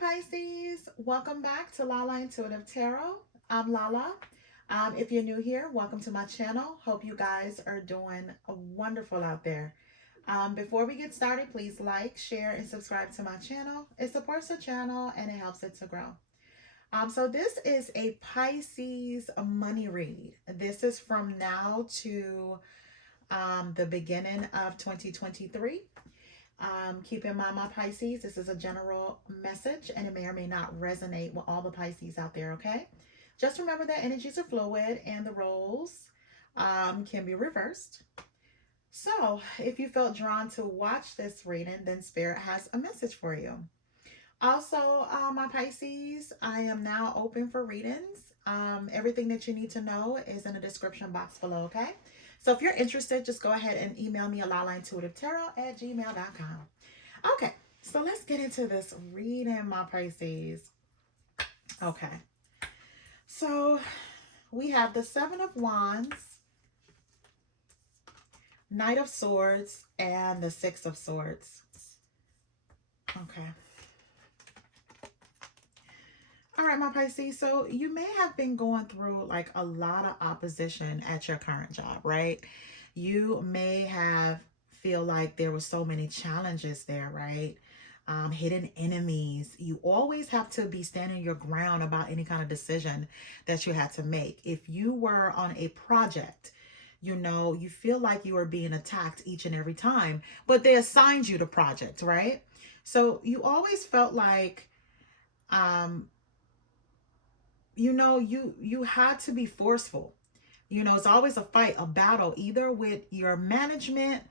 Pisces. Welcome back to Lala Intuitive Tarot. I'm Lala. If you're new here, welcome to my channel. Hope you guys are doing wonderful out there. Before we get started, please like, share, and subscribe to my channel. It supports the channel and it helps it to grow. So this is a Pisces money read. This is from now to the beginning of 2023. Keep in mind, my Pisces, this is a general message and it may or may not resonate with all the Pisces out there, okay? Just remember that energies are fluid and the roles can be reversed. So if you felt drawn to watch this reading, then Spirit has a message for you. Also, my Pisces, I am now open for readings. Everything that you need to know is in the description box below, okay? So if you're interested, just go ahead and email me at lalaintuitivetarot@gmail.com. Okay, so let's get into this reading, my Pisces. Okay, so we have the Seven of Wands, Knight of Swords, and the Six of Swords. Okay. All right, my Pisces, so you may have been going through like a lot of opposition at your current job, right? You may have feel like there were so many challenges there, right? Hidden enemies. You always have to be standing your ground about any kind of decision that you had to make. If you were on a project, you know, you feel like you are being attacked each and every time, but they assigned you the project, right? So you always felt like, you know, you had to be forceful. You know, it's always a fight, a battle, either with your management,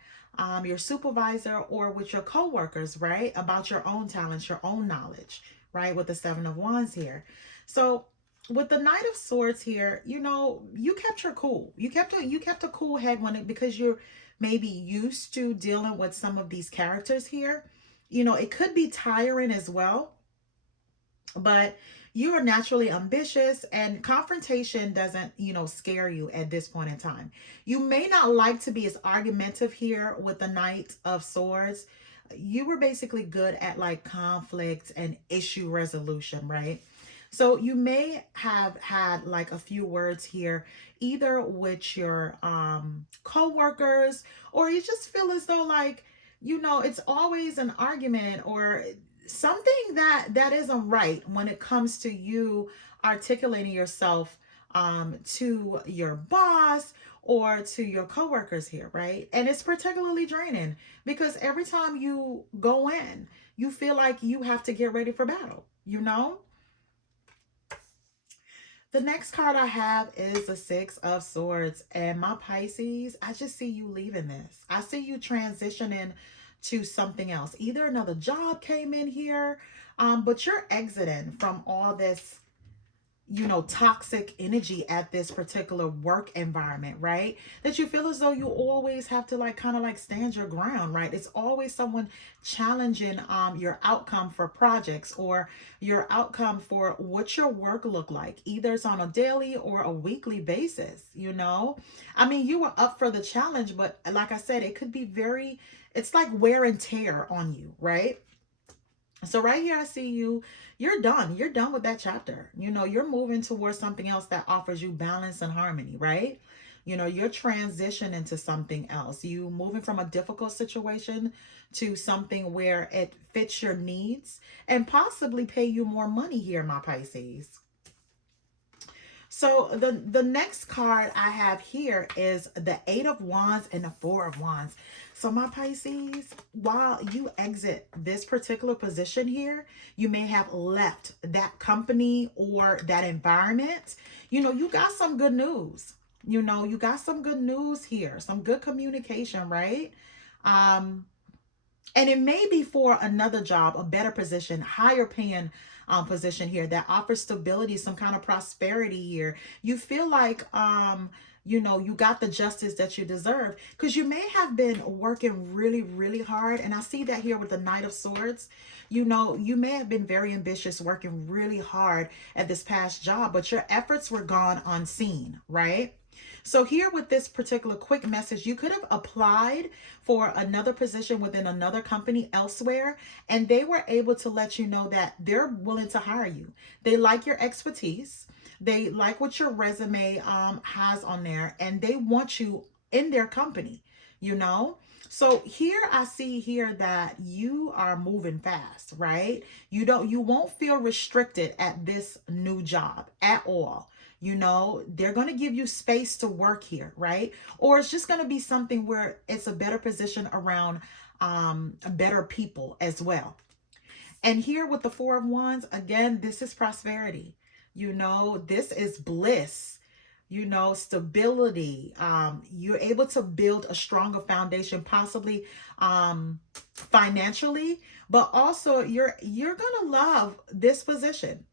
your supervisor, or with your coworkers, right? About your own talents, your own knowledge, right? With the Seven of Wands here. So with the Knight of Swords here, you know, you kept your cool. You kept a cool head when it, because you're maybe used to dealing with some of these characters here. You know, it could be tiring as well, but you are naturally ambitious and confrontation doesn't, you know, scare you at this point in time. You may not like to be as argumentative here with the Knight of Swords. You were basically good at like conflict and issue resolution, right? So you may have had like a few words here, either with your co-workers, or you just feel as though like, you know, it's always an argument or something that isn't right when it comes to you articulating yourself to your boss or to your coworkers here, right? And it's particularly draining because every time you go in, you feel like you have to get ready for battle, you know? The next card I have is the Six of Swords. And my Pisces, I just see you leaving this. I see you transitioning to something else. Either another job came in here, but you're exiting from all this, you know, toxic energy at this particular work environment, right? That you feel as though you always have to like kind of like stand your ground, right? It's always someone challenging your outcome for projects or your outcome for what your work look like. Either it's on a daily or a weekly basis, you know? I mean, you were up for the challenge, but like I said, it could be very, it's like wear and tear on you, right? So right here, I see you're done. You're done with that chapter. You know, you're moving towards something else that offers you balance and harmony, right? You know, you're transitioning to something else. You moving from a difficult situation to something where it fits your needs and possibly pay you more money here, my Pisces. So the next card I have here is the Eight of Wands and the Four of Wands. So my Pisces, while you exit this particular position here, you may have left that company or that environment. You know, you got some good news. You know, you got some good news here, some good communication, right? And it may be for another job, a better position, higher paying position here that offers stability, some kind of prosperity here. You feel like, you know, you got the justice that you deserve because you may have been working really, really hard. And I see that here with the Knight of Swords. You know, you may have been very ambitious, working really hard at this past job, but your efforts were gone unseen, right? So here with this particular quick message, you could have applied for another position within another company elsewhere, and they were able to let you know that they're willing to hire you. They like your expertise. They like what your resume has on there, and they want you in their company, you know? So here I see here that you are moving fast, right? You won't feel restricted at this new job at all. You know, they're going to give you space to work here, right? Or it's just going to be something where it's a better position around better people as well. And here with the Four of Wands, again, this is prosperity. You know, this is bliss, you know, stability. You're able to build a stronger foundation, possibly financially, but also you're gonna love this position.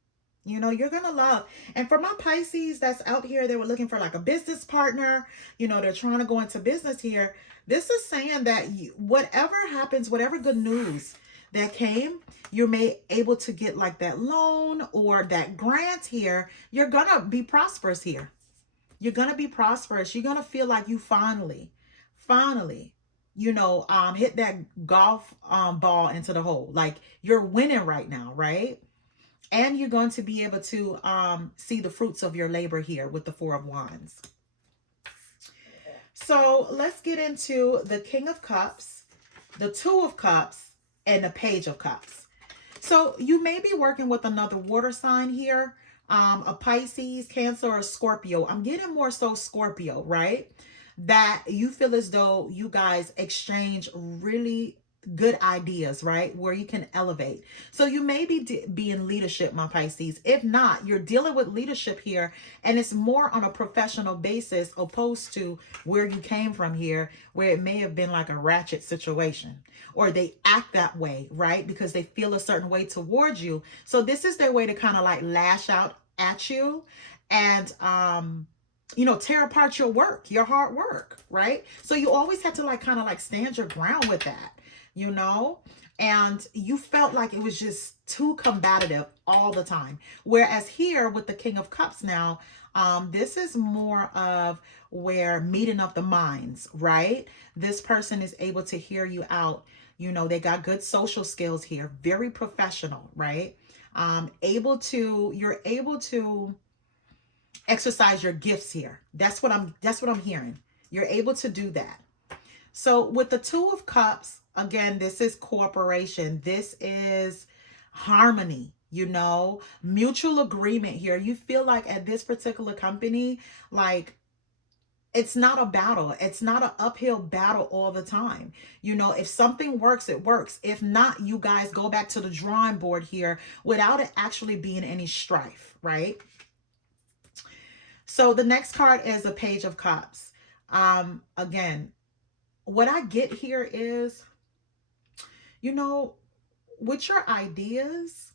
You know, you're going to love. And for my Pisces that's out here, they were looking for like a business partner. You know, they're trying to go into business here. This is saying that whatever happens, whatever good news that came, you may able to get like that loan or that grant here. You're going to be prosperous here. You're going to be prosperous. You're going to feel like you finally, you know, hit that golf ball into the hole. Like you're winning right now, right? And you're going to be able to see the fruits of your labor here with the Four of Wands. So let's get into the King of Cups, the Two of Cups, and the Page of Cups. So you may be working with another water sign here, a Pisces, Cancer, or Scorpio. I'm getting more so Scorpio, right? That you feel as though you guys exchange really good ideas, right? Where you can elevate. So you may be in leadership, my Pisces. If not, you're dealing with leadership here, and it's more on a professional basis opposed to where you came from here, where it may have been like a ratchet situation, or they act that way, right? Because they feel a certain way towards you. So this is their way to kind of like lash out at you and you know, tear apart your work, your hard work, right? So you always had to like kind of like stand your ground with that, you know, and you felt like it was just too combative all the time. Whereas here with the King of Cups now, this is more of where meeting of the minds, right? This person is able to hear you out. You know, they got good social skills here, very professional, right? You're able to exercise your gifts here. That's what I'm hearing. You're able to do that. So with the Two of Cups, again, this is cooperation. This is harmony, you know, mutual agreement here. You feel like at this particular company, like it's not a battle. It's not an uphill battle all the time. You know, if something works, it works. If not, you guys go back to the drawing board here without it actually being any strife, right? So the next card is a Page of Cups. Again, what I get here is, you know, with your ideas,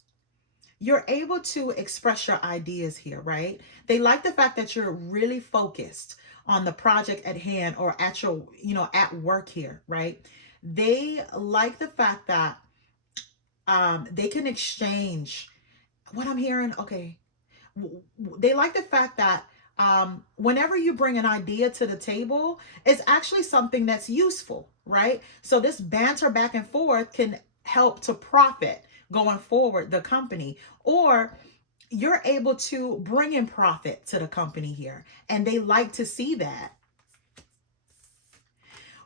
you're able to express your ideas here, right? They like the fact that you're really focused on the project at hand or at your, you know, at work here, right? They like the fact that they can exchange what I'm hearing. Okay. They like the fact that whenever you bring an idea to the table, it's actually something that's useful, right? So this banter back and forth can help to profit going forward the company, or you're able to bring in profit to the company here, and they like to see that.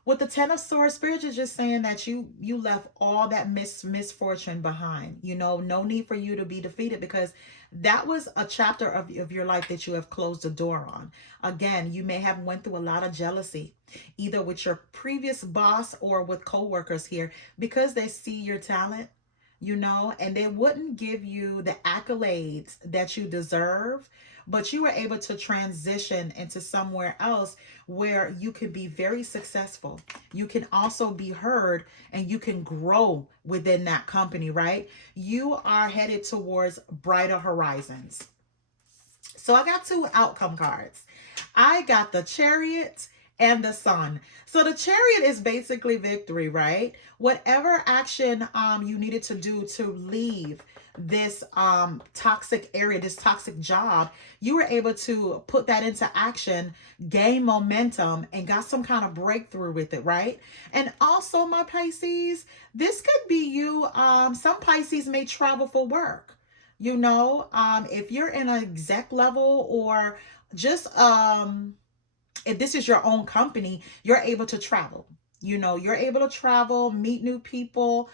With the Ten of Swords, Spirit is just saying that you left all that misfortune behind. You know, no need for you to be defeated, because that was a chapter of your life that you have closed the door on. Again, you may have went through a lot of jealousy, either with your previous boss or with coworkers here, because they see your talent, you know, and they wouldn't give you the accolades that you deserve, but you were able to transition into somewhere else where you can be very successful. You can also be heard, and you can grow within that company, right? You are headed towards brighter horizons. So I got two outcome cards. I got the Chariot and the Sun. So the Chariot is basically victory, right? Whatever action you needed to do to leave this toxic area, this toxic job, you were able to put that into action, gain momentum, and got some kind of breakthrough with it, right? And also, my Pisces, this could be you. Some Pisces may travel for work. If you're in an exec level, or just if this is your own company, you're able to travel. You're able to travel, meet new people,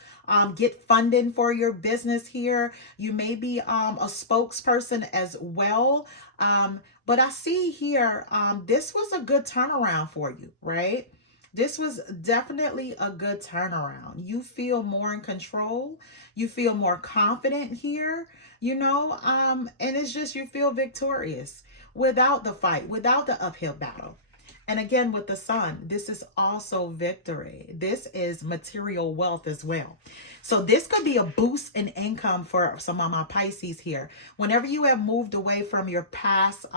get funding for your business here. You may be a spokesperson as well. But I see here, this was a good turnaround for you, right? This was definitely a good turnaround. You feel more in control. You feel more confident here, and it's just you feel victorious without the fight, without the uphill battle. And again, with the Sun, this is also victory. This is material wealth as well. So this could be a boost in income for some of my Pisces here. Whenever you have moved away from your past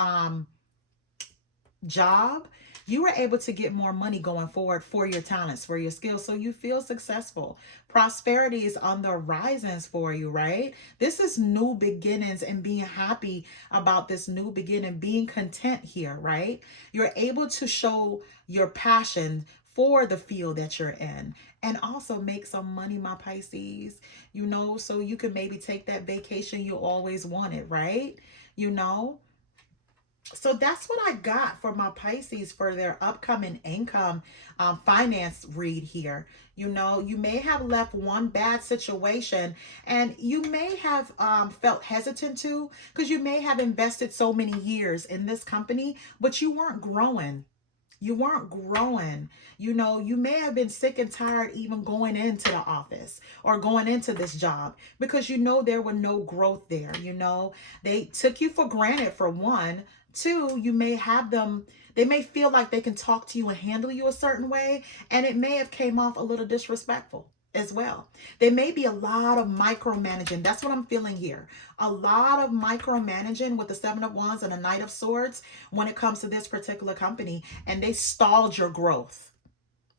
job, you were able to get more money going forward for your talents, for your skills. So you feel successful. Prosperity is on the horizons for you, right? This is new beginnings and being happy about this new beginning, being content here, right? You're able to show your passion for the field that you're in and also make some money, my Pisces, so you can maybe take that vacation you always wanted, right? So that's what I got for my Pisces for their upcoming income finance read here. You may have left one bad situation, and you may have felt hesitant to, because you may have invested so many years in this company, but you weren't growing. You weren't growing. You may have been sick and tired even going into the office or going into this job, because there were no growth there. They took you for granted, for one. Two, you may have them, they may feel like they can talk to you and handle you a certain way, and it may have came off a little disrespectful as well. There may be a lot of micromanaging. That's what I'm feeling here. A lot of micromanaging with the Seven of Wands and the Knight of Swords when it comes to this particular company, and they stalled your growth.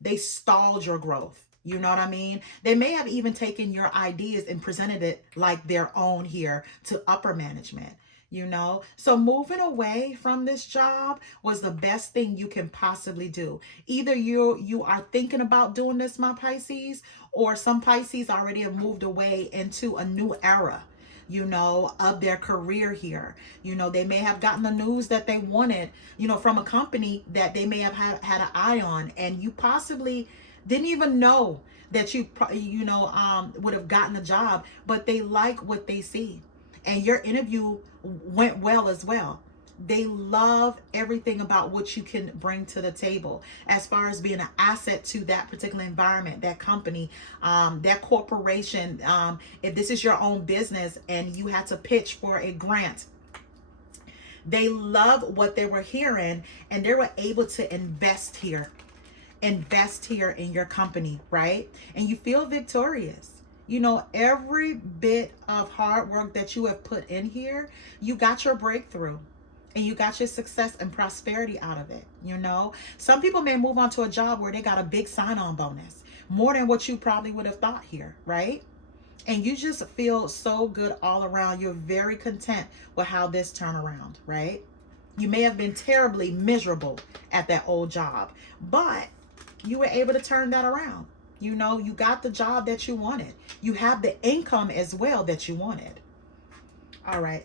They stalled your growth. You know what I mean? They may have even taken your ideas and presented it like their own here to upper management. So moving away from this job was the best thing you can possibly do. Either you are thinking about doing this, my Pisces, or some Pisces already have moved away into a new era, of their career here. They may have gotten the news that they wanted, from a company that they may have had an eye on, and you possibly didn't even know that you would have gotten a job, but they like what they see. And your interview went well as well. They love everything about what you can bring to the table as far as being an asset to that particular environment, that company, that corporation. If this is your own business and you had to pitch for a grant, they love what they were hearing, and they were able to invest here in your company, right? And you feel victorious. Every bit of hard work that you have put in here, you got your breakthrough and you got your success and prosperity out of it. Some people may move on to a job where they got a big sign-on bonus, more than what you probably would have thought here, right? And you just feel so good all around. You're very content with how this turned around, right? You may have been terribly miserable at that old job, but you were able to turn that around. You got the job that you wanted. You have the income as well that you wanted. All right.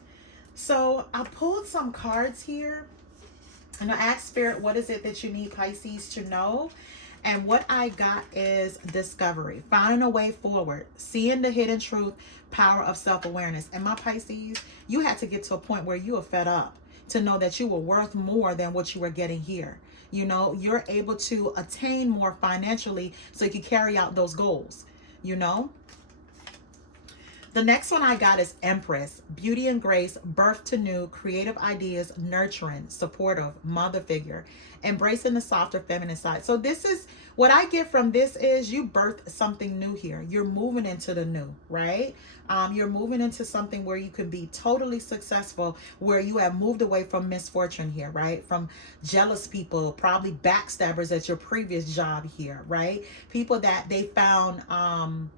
So I pulled some cards here, and I asked Spirit, what is it that you need Pisces to know? And what I got is discovery, finding a way forward, seeing the hidden truth, power of self-awareness. And my Pisces, you had to get to a point where you were fed up to know that you were worth more than what you were getting here. You're able to attain more financially so you can carry out those goals, The next one I got is Empress, beauty and grace, birth to new, creative ideas, nurturing, supportive, mother figure, embracing the softer feminine side. So this is what I get from this is you birthed something new here. You're moving into the new, right? You're moving into something where you can be totally successful, where you have moved away from misfortune here, right? From jealous people, probably backstabbers at your previous job here, right? People that they found,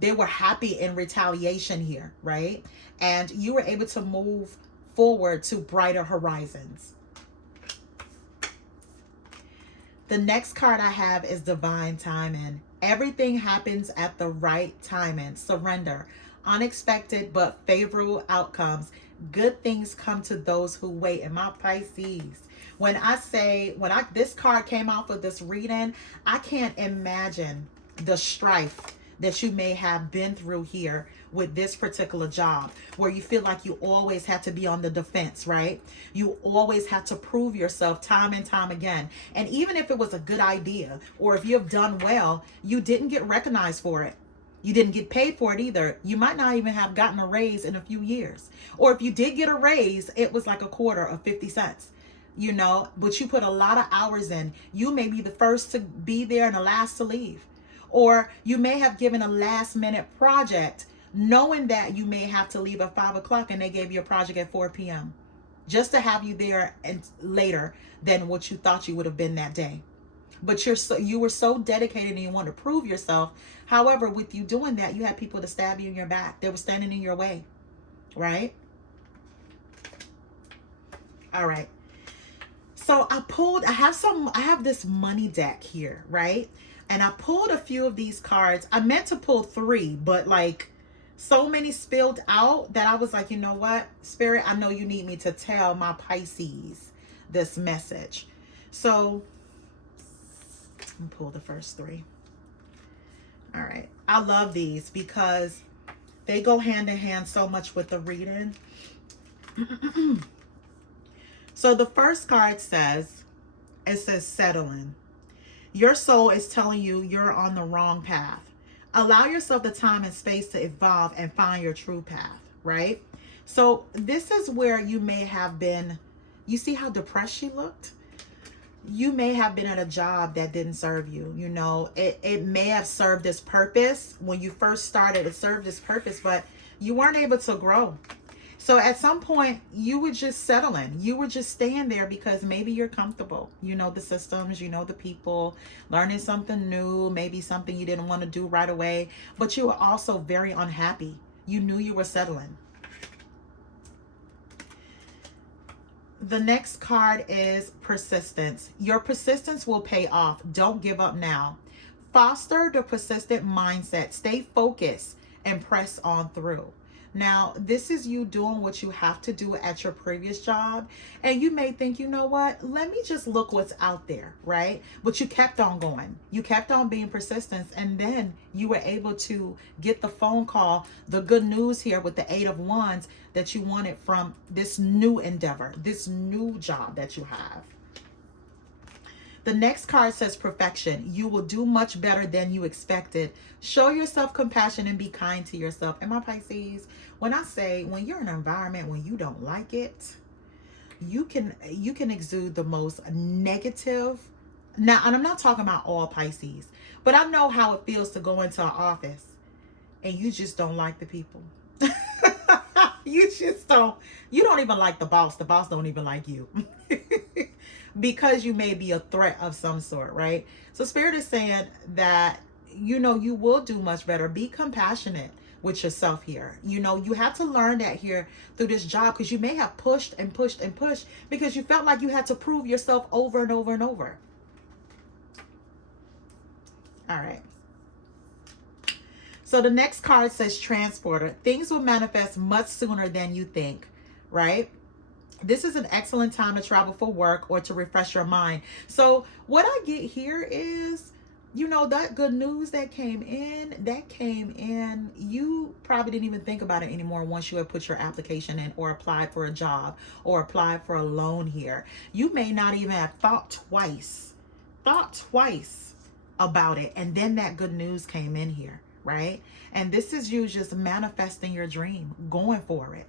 they were happy in retaliation here, right? And you were able to move forward to brighter horizons. The next card I have is divine timing. Everything happens at the right timing. Surrender. Unexpected but favorable outcomes. Good things come to those who wait. And my Pisces, when this card came out for this reading, I can't imagine the strife that you may have been through here with this particular job, where you feel like you always have to be on the defense, right? You always have to prove yourself time and time again. And even if it was a good idea, or if you've done well, you didn't get recognized for it. You didn't get paid for it either. You might not even have gotten a raise in a few years. Or if you did get a raise, it was like a quarter of 50 cents. You know, but you put a lot of hours in. You may be the first to be there and the last to leave. Or you may have given a last minute project knowing that you may have to leave at 5 o'clock and they gave you a project at 4 p.m. just to have you there and later than what you thought you would have been that day. But you were so dedicated and you want to prove yourself. However, with you doing that, you had people to stab you in your back. They were standing in your way, right? All right. So I have this money deck here, right? And I pulled a few of these cards. I meant to pull 3, but like so many spilled out that I was like, you know what, Spirit, I know you need me to tell my Pisces this message. So I'm gonna pull the first 3. All right. I love these because they go hand in hand so much with the reading. So the first card says settling. Your soul is telling you you're on the wrong path. Allow yourself the time and space to evolve and find your true path, right? So this is where you may have been, you see how depressed she looked? You may have been at a job that didn't serve you. You know, it may have served its purpose. When you first started, it served its purpose, but you weren't able to grow. So at some point, you were just settling. You were just staying there because maybe you're comfortable. You know the systems, you know the people, learning something new, maybe something you didn't want to do right away. But you were also very unhappy. You knew you were settling. The next card is persistence. Your persistence will pay off. Don't give up now. Foster the persistent mindset. Stay focused and press on through. Now, this is you doing what you have to do at your previous job. And you may think, you know what, let me just look what's out there, right? But you kept on going. You kept on being persistent. And then you were able to get the phone call, the good news here with the 8 of Wands that you wanted from this new endeavor, this new job that you have. The next card says perfection. You will do much better than you expected. Show yourself compassion and be kind to yourself. And my Pisces, when I say when you're in an environment when you don't like it, you can exude the most negative. Now, and I'm not talking about all Pisces, but I know how it feels to go into an office and you just don't like the people. You don't even like the boss. The boss don't even like you. Because you may be a threat of some sort, right? So Spirit is saying that, you know, you will do much better. Be compassionate with yourself here. You know, you have to learn that here through this job, because you may have pushed and pushed and pushed because you felt like you had to prove yourself over and over and over. All right. So the next card says transporter. Things will manifest much sooner than you think, right? This is an excellent time to travel for work or to refresh your mind. So what I get here is, you know, that good news that came in, you probably didn't even think about it anymore once you had put your application in or applied for a job or applied for a loan here. You may not even have thought twice about it. And then that good news came in here, right? And this is you just manifesting your dream, going for it.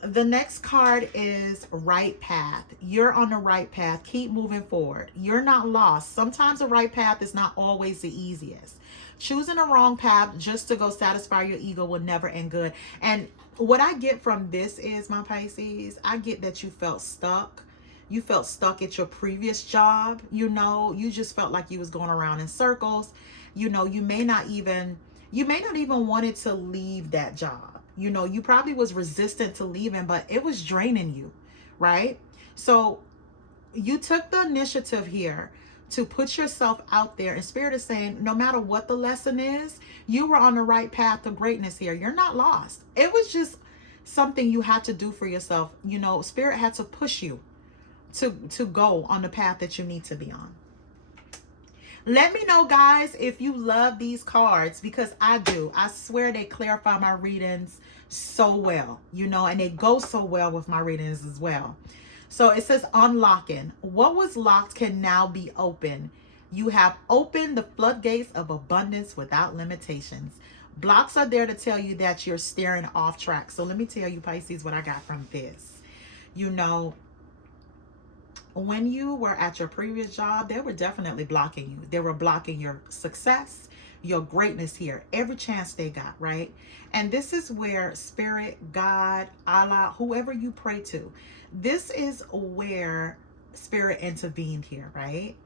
The next card is right path. You're on the right path. Keep moving forward. You're not lost. Sometimes the right path is not always the easiest. Choosing the wrong path just to go satisfy your ego will never end good. And what I get from this is, my Pisces, I get that you felt stuck. You felt stuck at your previous job. You know, you just felt like you was going around in circles. You know, you may not even wanted to leave that job. You know, you probably was resistant to leaving, but it was draining you, right? So you took the initiative here to put yourself out there, and Spirit is saying, no matter what the lesson is, you were on the right path to greatness here. You're not lost. It was just something you had to do for yourself. You know, Spirit had to push you to go on the path that you need to be on. Let me know, guys, if you love these cards, because I do. I swear they clarify my readings so well, you know, and they go so well with my readings as well. So it says unlocking. What was locked can now be open. You have opened the floodgates of abundance without limitations. Blocks are there to tell you that you're steering off track. So let me tell you, Pisces, what I got from this. You know, when you were at your previous job, they were definitely blocking you. They were blocking your success, your greatness here, every chance they got, right? And this is where Spirit, God, Allah, whoever you pray to, this is where Spirit intervened here, right?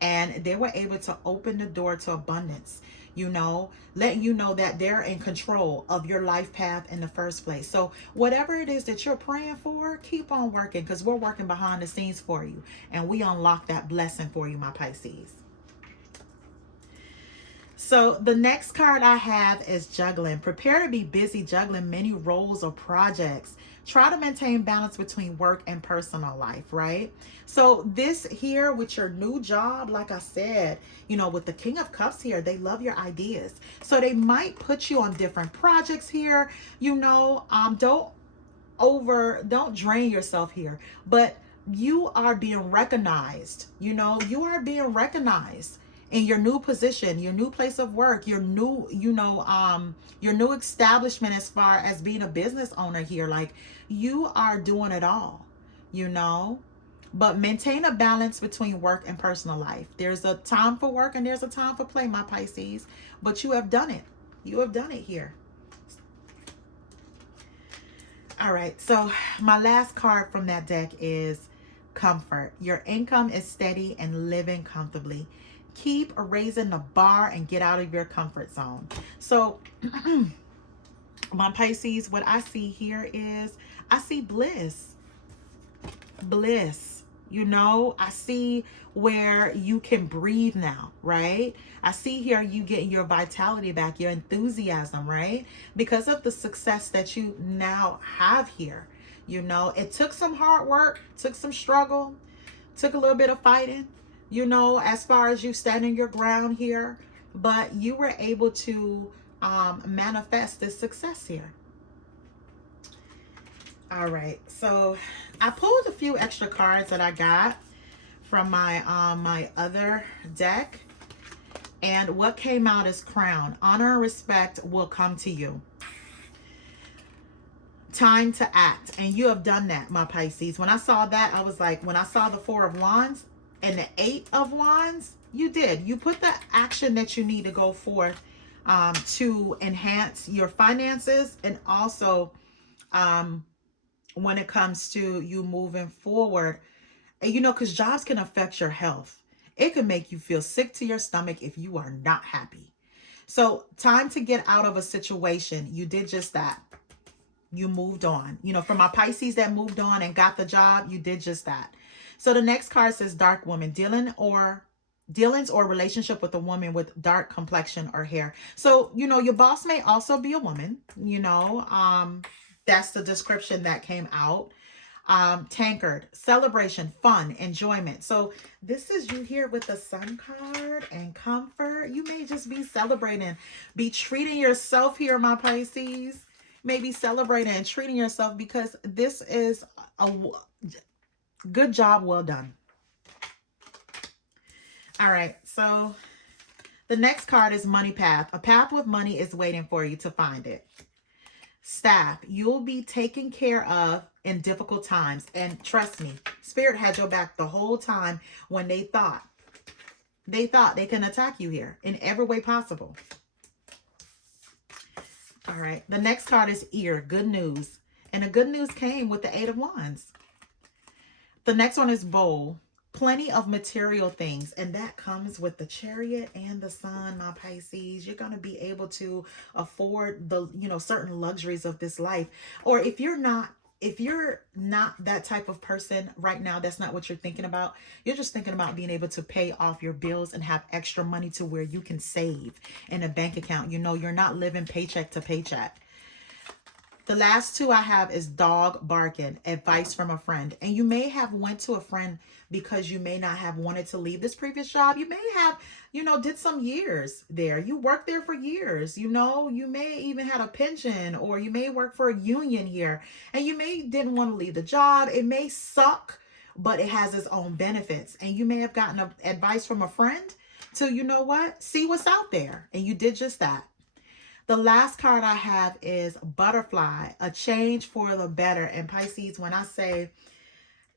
And they were able to open the door to abundance, you know, letting you know that they're in control of your life path in the first place. So whatever it is that you're praying for, keep on working, because we're working behind the scenes for you. And we unlock that blessing for you, my Pisces. So the next card I have is juggling. Prepare to be busy juggling many roles or projects. Try to maintain balance between work and personal life, right? So this here with your new job, like I said, you know, with the King of Cups here, they love your ideas. So they might put you on different projects here, you know, don't drain yourself here, but you are being recognized, you know, you are being recognized in your new position, your new place of work, your new, you know, your new establishment as far as being a business owner here. Like, you are doing it all, you know, but maintain a balance between work and personal life. There's a time for work and there's a time for play, my Pisces, but you have done it. You have done it here. All right, so my last card from that deck is comfort. Your income is steady and living comfortably. Keep raising the bar and get out of your comfort zone. So my Pisces, what I see here is I see bliss. Bliss. You know, I see where you can breathe now, right? I see here you getting your vitality back, your enthusiasm, right? Because of the success that you now have here. You know, it took some hard work, took some struggle, took a little bit of fighting, you know, as far as you standing your ground here, but you were able to manifest this success here. All right, so I pulled a few extra cards that I got from my my other deck, and what came out is Crown. Honor and respect will come to you. Time to act, and you have done that, my Pisces. When I saw that, I was like, when I saw the Four of Wands and the Eight of Wands, you did. You put the action that you need to go forth to enhance your finances, and also when it comes to you moving forward, you know, because jobs can affect your health. It can make you feel sick to your stomach if you are not happy. So time to get out of a situation. You did just that. You moved on. You know, for my Pisces that moved on and got the job, you did just that. So the next card says Dark Woman. Dealings or relationship with a woman with dark complexion or hair. So, you know, your boss may also be a woman, you know, that's the description that came out. Tankard, celebration, fun, enjoyment. So this is you here with the Sun card and comfort. You may just be celebrating, be treating yourself here, my Pisces. Maybe celebrating and treating yourself, because this is a good job well done. All right, so The next card is money path. A path with money is waiting for you to find it. Staff, you'll be taken care of in difficult times. And trust me, Spirit had your back the whole time when they thought they can attack you here in every way possible. All right. The next card is ear, good news. And the good news came with the 8 of Wands. The next one is bowl. Plenty of material things. And that comes with the Chariot and the Sun, my Pisces. You're going to be able to afford the, certain luxuries of this life. Or if you're not that type of person right now, that's not what you're thinking about. You're just thinking about being able to pay off your bills and have extra money to where you can save in a bank account. You're not living paycheck to paycheck. The last two I have is dog barking, advice from a friend. And you may have went to a friend because you may not have wanted to leave this previous job. You may have, did some years there. You worked there for years. You may even had a pension, or you may work for a union here, and you may didn't want to leave the job. It may suck, but it has its own benefits. And you may have gotten advice from a friend to, see what's out there. And you did just that. The last card I have is butterfly, a change for the better. And Pisces, when I say,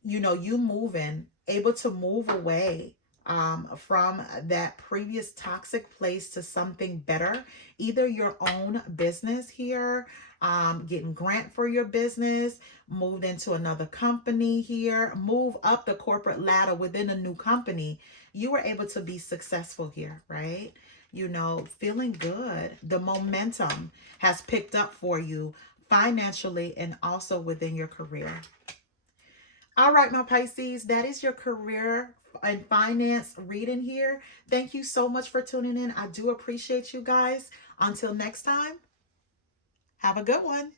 you moving, able to move away from that previous toxic place to something better, either your own business here, getting grant for your business, moved into another company here, move up the corporate ladder within a new company, you were able to be successful here, right? Feeling good. The momentum has picked up for you financially and also within your career. All right, my Pisces, that is your career and finance reading here. Thank you so much for tuning in. I do appreciate you guys. Until next time, have a good one.